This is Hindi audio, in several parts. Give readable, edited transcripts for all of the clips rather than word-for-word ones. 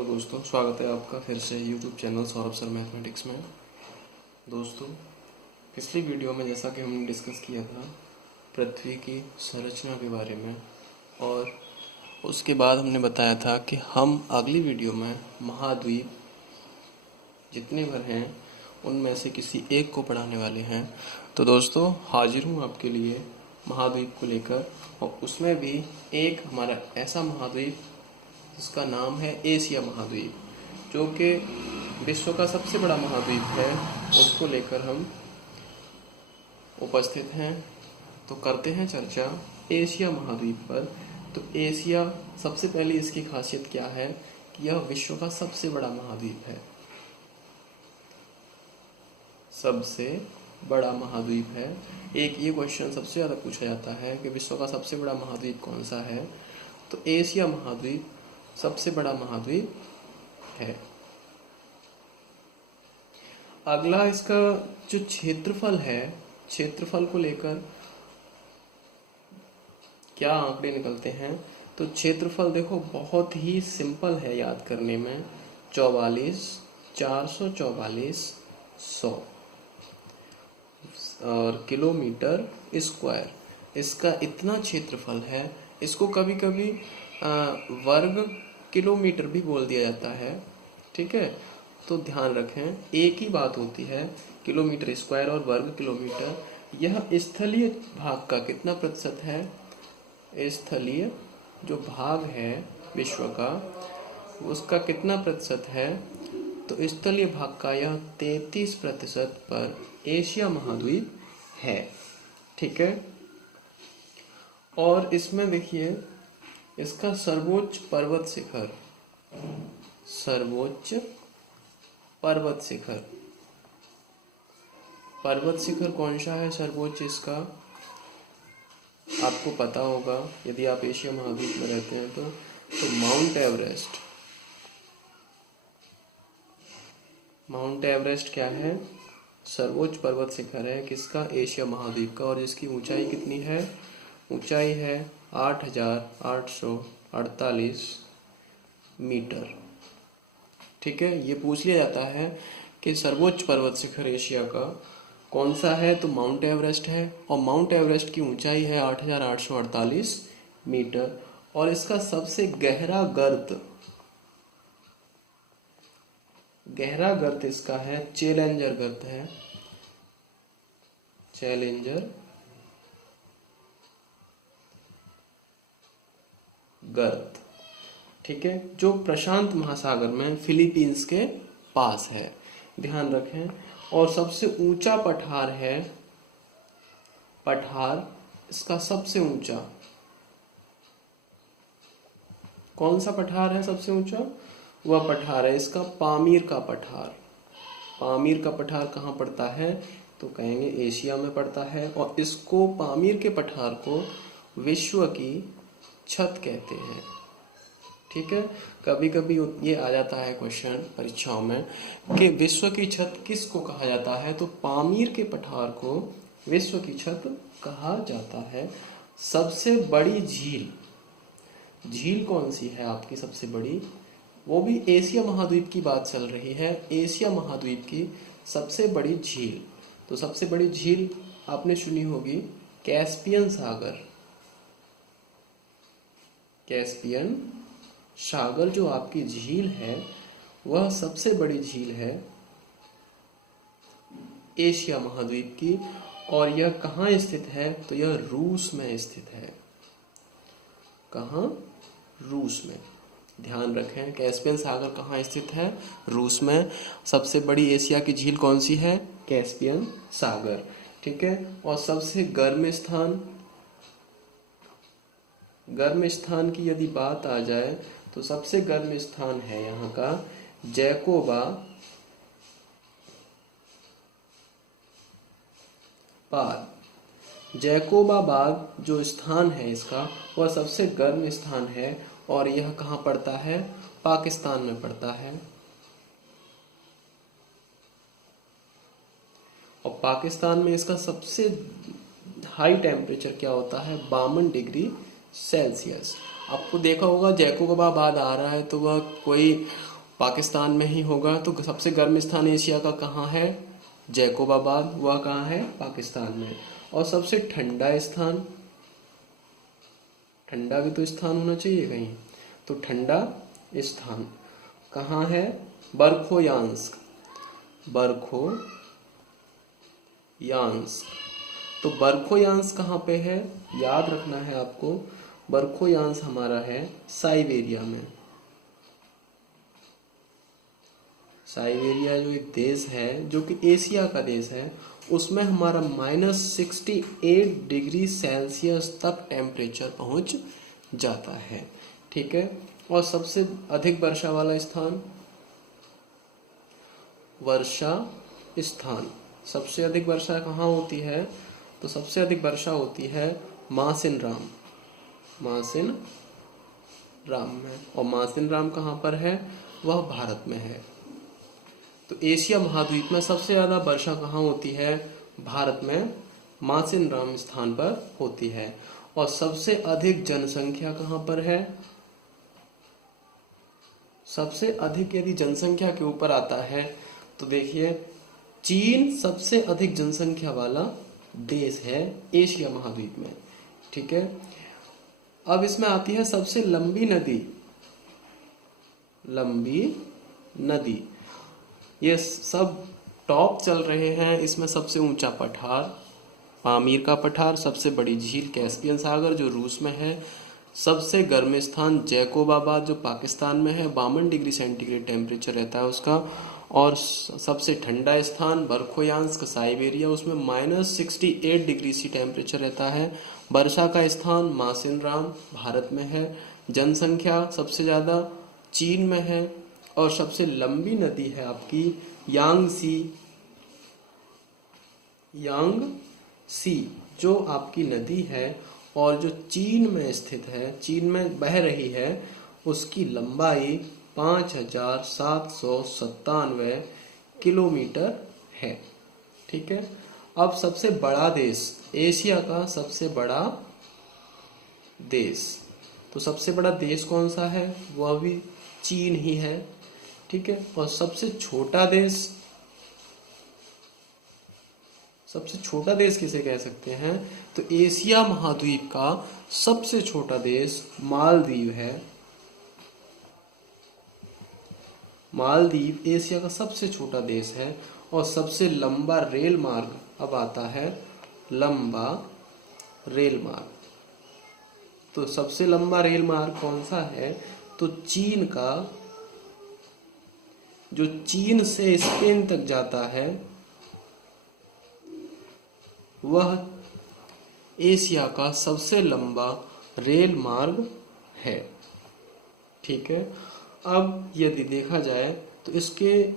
हेलो दोस्तों, स्वागत है आपका फिर से YouTube channel Saurabh sir mathematics में। दोस्तों, पिछली वीडियो में जैसा कि हमने डिस्कस किया था पृथ्वी की संरचना के बारे में, और उसके बाद हमने बताया था कि हम अगली वीडियो में महाद्वीप जितने भर हैं उनमें से किसी एक को पढ़ाने वाले हैं। तो दोस्तों, हाजिर हूँ आपके लिए महाद्वीप को लेकर, और उसमें भी एक हमारा ऐसा महाद्वीप जिसका नाम है एशिया महाद्वीप, जो कि विश्व का सबसे बड़ा महाद्वीप है, उसको लेकर हम उपस्थित हैं। तो करते हैं चर्चा एशिया महाद्वीप पर। तो एशिया, सबसे पहले इसकी खासियत क्या है कि यह विश्व का सबसे बड़ा महाद्वीप है, सबसे बड़ा महाद्वीप है। एक ये क्वेश्चन सबसे ज़्यादा पूछा जाता है कि विश्व का सबसे बड़ा महाद्वीप कौन सा है, तो एशिया महाद्वीप सबसे बड़ा महाद्वीप है। अगला इसका जो क्षेत्रफल है, क्षेत्रफल को लेकर क्या आंकड़े निकलते हैं, तो क्षेत्रफल देखो बहुत ही सिंपल है याद करने में। 444 और किलोमीटर स्क्वायर इसका इतना क्षेत्रफल है। इसको कभी कभी वर्ग किलोमीटर भी बोल दिया जाता है, ठीक है। तो ध्यान रखें, एक ही बात होती है, किलोमीटर स्क्वायर और वर्ग किलोमीटर। यह स्थलीय भाग का कितना प्रतिशत है, स्थलीय जो भाग है विश्व का उसका कितना प्रतिशत है, तो स्थलीय भाग का यह 33% पर एशिया महाद्वीप है, ठीक है। और इसमें देखिए इसका सर्वोच्च पर्वत शिखर, सर्वोच्च पर्वत शिखर, पर्वत शिखर कौन सा है सर्वोच्च इसका, आपको पता होगा यदि आप एशिया महाद्वीप में रहते हैं तो माउंट एवरेस्ट। माउंट एवरेस्ट क्या है, सर्वोच्च पर्वत शिखर है किसका, एशिया महाद्वीप का, और इसकी ऊंचाई कितनी है, ऊंचाई है 8,848 मीटर, ठीक है। ये पूछ लिया जाता है कि सर्वोच्च पर्वत शिखर एशिया का कौन सा है, तो माउंट एवरेस्ट है, और माउंट एवरेस्ट की ऊंचाई है 8,848 मीटर। और इसका सबसे गहरा गर्त इसका है चैलेंजर गर्त है, चैलेंजर गर्त, ठीक है, जो प्रशांत महासागर में फिलीपींस के पास है, ध्यान रखें। और सबसे ऊंचा पठार है, पठार इसका सबसे ऊंचा कौन सा पठार है, सबसे ऊंचा वह पठार है इसका पामीर का पठार। पामीर का पठार कहाँ पड़ता है, तो कहेंगे एशिया में पड़ता है, और इसको पामीर के पठार को विश्व की छत कहते हैं, ठीक है। कभी कभी ये आ जाता है क्वेश्चन परीक्षाओं में कि विश्व की छत किसको कहा जाता है, तो पामीर के पठार को विश्व की छत कहा जाता है। सबसे बड़ी झील कौन सी है आपकी सबसे बड़ी, वो भी एशिया महाद्वीप की बात चल रही है, एशिया महाद्वीप की सबसे बड़ी झील। तो सबसे बड़ी झील आपने सुनी होगी कैस्पियन सागर, कैस्पियन सागर जो आपकी झील है वह सबसे बड़ी झील है एशिया महाद्वीप की। और यह कहाँ स्थित है, तो यह रूस में स्थित है, कहाँ, रूस में। ध्यान रखें, कैस्पियन सागर कहाँ स्थित है, रूस में। सबसे बड़ी एशिया की झील कौन सी है, कैस्पियन सागर, ठीक है। और सबसे गर्म स्थान की यदि बात आ जाए तो सबसे गर्म स्थान है यहाँ का जैकोबा बाग। जैकोबा बाग जो स्थान है इसका वह सबसे गर्म स्थान है, और यह कहाँ पड़ता है, पाकिस्तान में पड़ता है। और पाकिस्तान में इसका सबसे हाई टेम्परेचर क्या होता है, 52 डिग्री सेल्सियस। आपको देखा होगा जैकोबाबाद आ रहा है तो वह कोई पाकिस्तान में ही होगा। तो सबसे गर्म स्थान एशिया का कहाँ है? जैकोबाबाद, वह कहाँ है? पाकिस्तान में। और सबसे ठंडा स्थान, ठंडा भी तो स्थान होना चाहिए कहीं, तो ठंडा स्थान कहाँ है? बरखोयांस्क, बरखोयांस्क। तो बरखोयांस्क कहाँ पे है? याद रखना है आपको, बरखोयांस्क हमारा है साइबेरिया में। साइबेरिया जो एक देश है जो कि एशिया का देश है, उसमें हमारा -68 डिग्री सेल्सियस तक टेम्परेचर पहुंच जाता है। ठीक है। और सबसे अधिक वर्षा वाला स्थान, वर्षा स्थान, सबसे अधिक वर्षा कहाँ होती है? तो सबसे अधिक वर्षा होती है मासिनराम, मासिनराम में। और मासिनराम कहाँ पर है? वह भारत में है। तो एशिया महाद्वीप में सबसे ज्यादा वर्षा कहाँ होती है? भारत में मासिनराम स्थान पर होती है। और सबसे अधिक जनसंख्या कहाँ पर है? सबसे अधिक यदि जनसंख्या के ऊपर आता है तो देखिए, चीन सबसे अधिक जनसंख्या वाला देश है एशिया महाद्वीप में। ठीक है। अब इसमें आती है सबसे लंबी नदी, लंबी नदी। ये सब टॉप चल रहे हैं। इसमें सबसे ऊंचा पठार पामीर का पठार, सबसे बड़ी झील कैस्पियन सागर जो रूस में है, सबसे गर्म स्थान जैकोबाबाद जो पाकिस्तान में है, 52 डिग्री सेंटीग्रेड टेम्परेचर रहता है उसका। और सबसे ठंडा स्थान बरखोयांस्क साइबेरिया, उसमें -68 डिग्री सी टेम्परेचर रहता है। वर्षा का स्थान मासिनराम भारत में है। जनसंख्या सबसे ज़्यादा चीन में है। और सबसे लंबी नदी है आपकी यांगसी, यांगसी जो आपकी नदी है और जो चीन में स्थित है, चीन में बह रही है, उसकी लंबाई 5797 किलोमीटर है। ठीक है। अब सबसे बड़ा देश, एशिया का सबसे बड़ा देश, तो सबसे बड़ा देश कौन सा है? वह भी चीन ही है। ठीक है। और सबसे छोटा देश, सबसे छोटा देश किसे कह सकते हैं? तो एशिया महाद्वीप का सबसे छोटा देश मालदीव है। मालदीव एशिया का सबसे छोटा देश है। और सबसे लंबा रेल मार्ग अब आता है, लंबा रेल मार्ग। तो सबसे लंबा रेल मार्ग कौन सा है? तो चीन का, जो चीन से स्पेन तक जाता है, वह एशिया का सबसे लंबा रेल मार्ग है। ठीक है। अब यदि देखा जाए तो इसके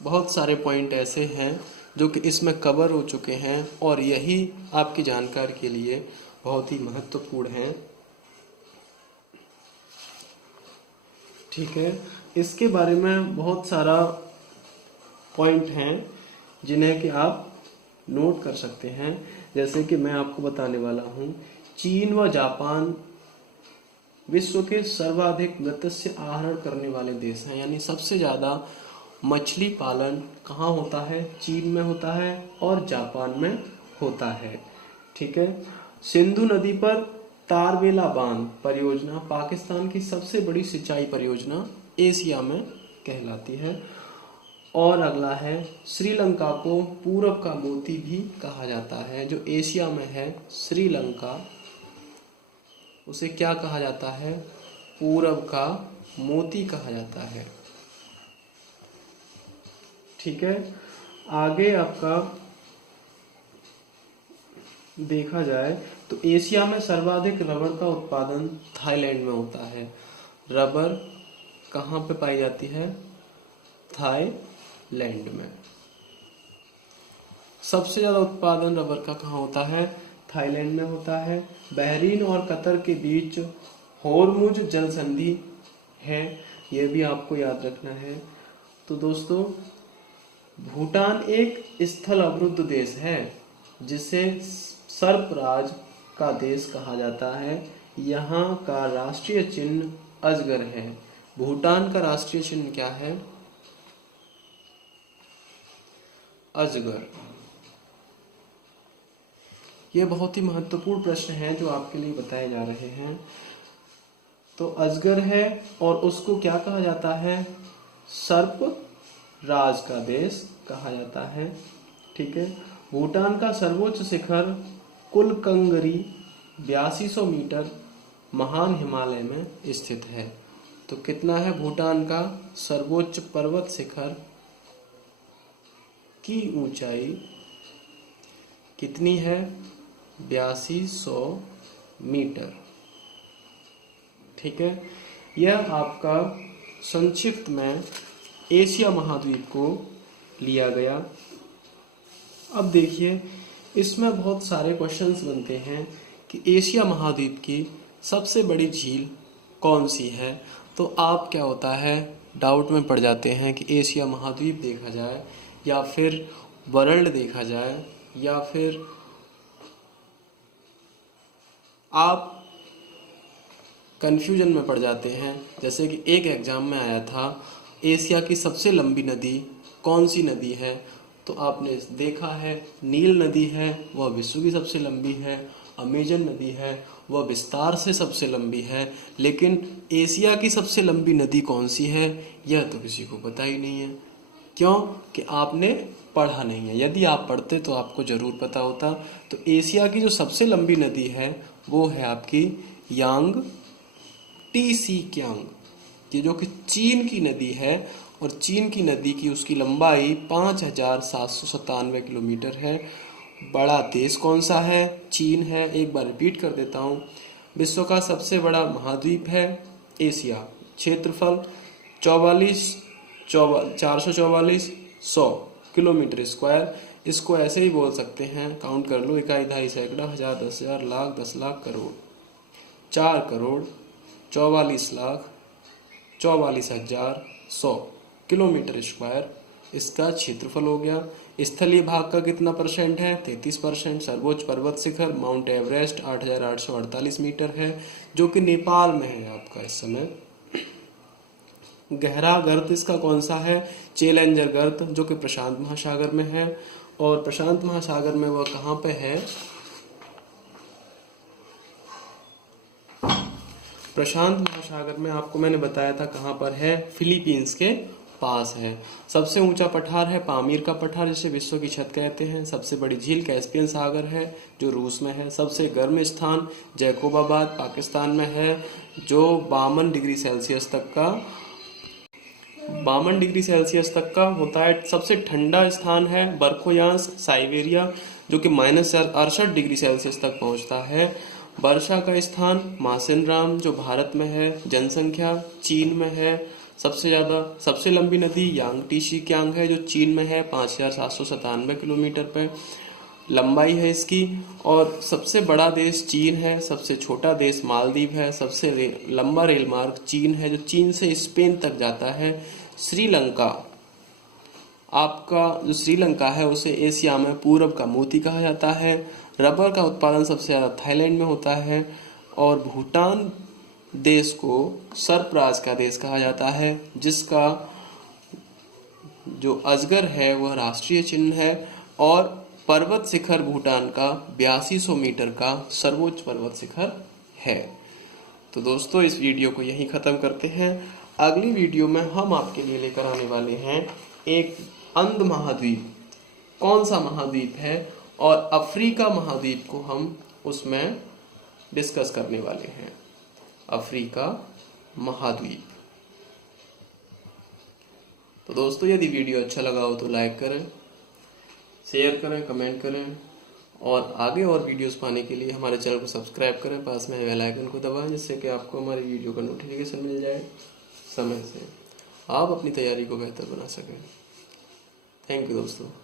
बहुत सारे पॉइंट ऐसे हैं जो कि इसमें कवर हो चुके हैं और यही आपकी जानकारी के लिए बहुत ही महत्वपूर्ण हैं। ठीक है। इसके बारे में बहुत सारा पॉइंट हैं जिन्हें कि आप नोट कर सकते हैं। जैसे कि मैं आपको बताने वाला हूँ, चीन व जापान विश्व के सर्वाधिक मत्स्य आहरण करने वाले देश हैं। यानी सबसे ज़्यादा मछली पालन कहाँ होता है? चीन में होता है और जापान में होता है। ठीक है। सिंधु नदी पर तारबेला बांध परियोजना पाकिस्तान की सबसे बड़ी सिंचाई परियोजना एशिया में कहलाती है। और अगला है, श्रीलंका को पूरब का मोती भी कहा जाता है। जो एशिया में है श्रीलंका, उसे क्या कहा जाता है? पूरब का मोती कहा जाता है। ठीक है। आगे आपका देखा जाए तो एशिया में सर्वाधिक रबर का उत्पादन थाईलैंड में होता है। रबर कहाँ पे पाई जाती है? थाईलैंड में। सबसे ज्यादा उत्पादन रबर का कहाँ होता है? थाईलैंड में होता है। बहरीन और कतर के बीच होर्मुज जल संधि है, यह भी आपको याद रखना है। तो दोस्तों, भूटान एक स्थल अवरुद्ध देश है जिसे सर्पराज का देश कहा जाता है। यहाँ का राष्ट्रीय चिन्ह अजगर है। भूटान का राष्ट्रीय चिन्ह क्या है? अजगर। ये बहुत ही महत्वपूर्ण प्रश्न है जो आपके लिए बताए जा रहे हैं। तो अजगर है और उसको क्या कहा जाता है? सर्प राज का देश कहा जाता है। ठीक है। भूटान का सर्वोच्च शिखर कुलकंगरी 8200 मीटर महान हिमालय में स्थित है। तो कितना है भूटान का सर्वोच्च पर्वत शिखर की ऊंचाई कितनी है? 8200 मीटर। ठीक है। यह आपका संक्षिप्त में एशिया महाद्वीप को लिया गया। अब देखिए इसमें बहुत सारे क्वेश्चंस बनते हैं कि एशिया महाद्वीप की सबसे बड़ी झील कौन सी है। तो आप क्या होता है डाउट में पड़ जाते हैं कि एशिया महाद्वीप देखा जाए या फिर वर्ल्ड देखा जाए या फिर आप कंफ्यूजन में पड़ जाते हैं। जैसे कि एक एग्जाम में आया था एशिया की सबसे लंबी नदी कौन सी नदी है। तो आपने देखा है नील नदी है, वह विश्व की सबसे लंबी है। अमेजन नदी है, वह विस्तार से सबसे लंबी है। लेकिन एशिया की सबसे लंबी नदी कौन सी है यह तो किसी को पता ही नहीं है। क्यों? कि आपने पढ़ा नहीं है। यदि आप पढ़ते तो आपको जरूर पता होता। तो एशिया की जो सबसे लंबी नदी है वो है आपकी यांग टी सी क्यांग, ये जो कि चीन की नदी है। और चीन की नदी की उसकी लंबाई 5797 किलोमीटर है। बड़ा देश कौन सा है? चीन है। एक बार रिपीट कर देता हूँ। विश्व का सबसे बड़ा महाद्वीप है एशिया। क्षेत्रफल 444 किलोमीटर स्क्वायर। इसको ऐसे ही बोल सकते हैं, काउंट कर लो, इकाई, दहाई, सैकड़ा, हजार, 10,000, लाख, 10 लाख, करोड़। 4 करोड़ 44,44,100 किलोमीटर स्क्वायर इसका क्षेत्रफल हो गया। स्थलीय भाग का कितना परसेंट है? 33%। सर्वोच्च पर्वत शिखर माउंट एवरेस्ट 8,848 मीटर है जो कि नेपाल में है आपका इस समय। गहरा गर्त इसका कौन सा है? चैलेंजर गर्त जो कि प्रशांत महासागर में है। और प्रशांत महासागर में वह कहाँ पे है? प्रशांत महासागर में आपको मैंने बताया था कहाँ पर है, फिलीपींस के पास है। सबसे ऊंचा पठार है पामीर का पठार जिसे विश्व की छत कहते हैं। सबसे बड़ी झील कैस्पियन सागर है जो रूस में है। सबसे गर्म स्थान जैकोबाबाद पाकिस्तान में है जो 52 डिग्री सेल्सियस तक का होता है। सबसे ठंडा स्थान है बर्खोयांस साइबेरिया जो कि -68 डिग्री सेल्सियस तक पहुंचता है। वर्षा का स्थान मासिनराम जो भारत में है। जनसंख्या चीन में है सबसे ज्यादा। सबसे लंबी नदी यांगटीसी क्यांग है जो चीन में है 5797 किलोमीटर पे लंबाई है इसकी। और सबसे बड़ा देश चीन है। सबसे छोटा देश मालदीव है। सबसे लंबा रेल मार्ग चीन है जो चीन से स्पेन तक जाता है। श्रीलंका, आपका जो श्रीलंका है उसे एशिया में पूरब का मोती कहा जाता है। रबर का उत्पादन सबसे ज्यादा थाईलैंड में होता है। और भूटान देश को सर्पराज का देश कहा जाता है जिसका जो अजगर है वह राष्ट्रीय चिन्ह है। और पर्वत शिखर भूटान का 8200 मीटर का सर्वोच्च पर्वत शिखर है। तो दोस्तों इस वीडियो को यहीं खत्म करते हैं। अगली वीडियो में हम आपके लिए लेकर आने वाले हैं एक अंध महाद्वीप, कौन सा महाद्वीप है, और अफ्रीका महाद्वीप को हम उसमें डिस्कस करने वाले हैं। अफ्रीका महाद्वीप। तो दोस्तों यदि वीडियो अच्छा लगा हो तो लाइक करें, शेयर करें, कमेंट करें और आगे और वीडियोस पाने के लिए हमारे चैनल को सब्सक्राइब करें। पास में बेल आइकन को दबाएं जिससे कि आपको हमारी वीडियो का नोटिफिकेशन मिल जाए समय से, आप अपनी तैयारी को बेहतर बना सकें। थैंक यू दोस्तों।